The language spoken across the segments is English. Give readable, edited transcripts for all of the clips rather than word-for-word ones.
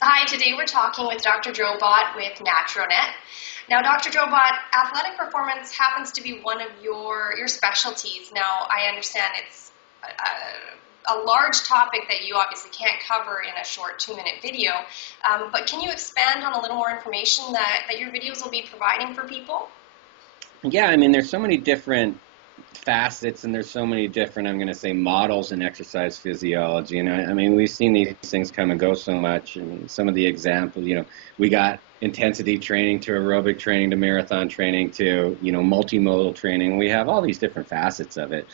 Hi, today we're talking with Dr. Drobot with NatroNet. Now, Dr. Drobot, athletic performance happens to be one of your specialties. Now, I understand it's a large topic that you obviously can't cover in a short 2-minute video, but can you expand on a little more information that your videos will be providing for people? Yeah, I mean, there's so many different facets and there's so many different, I'm going to say, models in exercise physiology. And I mean, we've seen these things come and go so much. I mean, some of the examples, we got intensity training to aerobic training to marathon training to, multimodal training. We have all these different facets of it.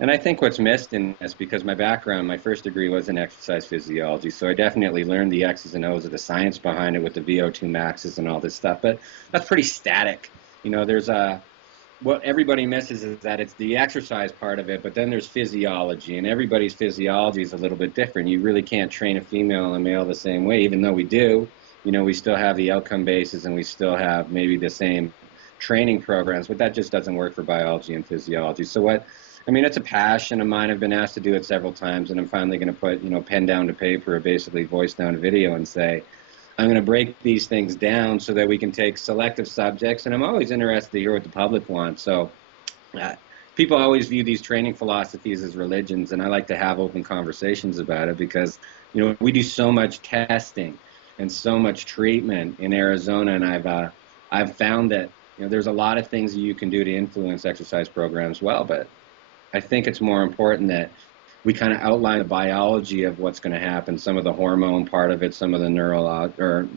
And I think what's missed in this, because my background, my first degree was in exercise physiology, so I definitely learned the X's and O's of the science behind it with the VO2 maxes and all this stuff, but that's pretty static. There's what everybody misses is that it's the exercise part of it, but then there's physiology, and everybody's physiology is a little bit different. You really can't train a female and a male the same way, even though we do. We still have the outcome bases, and we still have maybe the same training programs, but that just doesn't work for biology and physiology. So it's a passion of mine. I've been asked to do it several times, and I'm finally going to put, pen down to paper or basically voice down to video and say, I'm going to break these things down so that we can take selective subjects, and I'm always interested to hear what the public wants. So people always view these training philosophies as religions, and I like to have open conversations about it because, we do so much testing and so much treatment in Arizona, and I've found that, there's a lot of things that you can do to influence exercise programs well, but I think it's more important that we kind of outline the biology of what's going to happen, some of the hormone part of it, some of the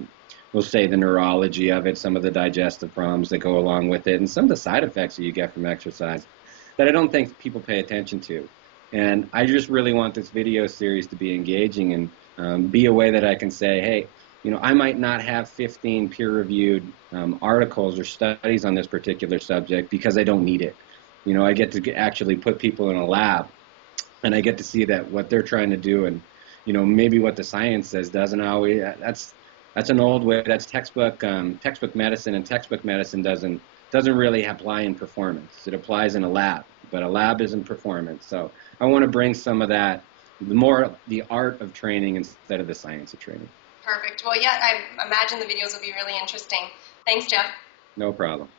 we'll say the neurology of it, some of the digestive problems that go along with it, and some of the side effects that you get from exercise that I don't think people pay attention to. And I just really want this video series to be engaging and be a way that I can say, hey, I might not have 15 peer-reviewed articles or studies on this particular subject because I don't need it. I get to actually put people in a lab, and I get to see that what they're trying to do, and maybe what the science says doesn't always. That's an old way. That's textbook medicine, and textbook medicine doesn't really apply in performance. It applies in a lab, but a lab isn't performance. So I want to bring some of that, more the art of training instead of the science of training. Perfect. Well, yeah, I imagine the videos will be really interesting. Thanks, Jeff. No problem.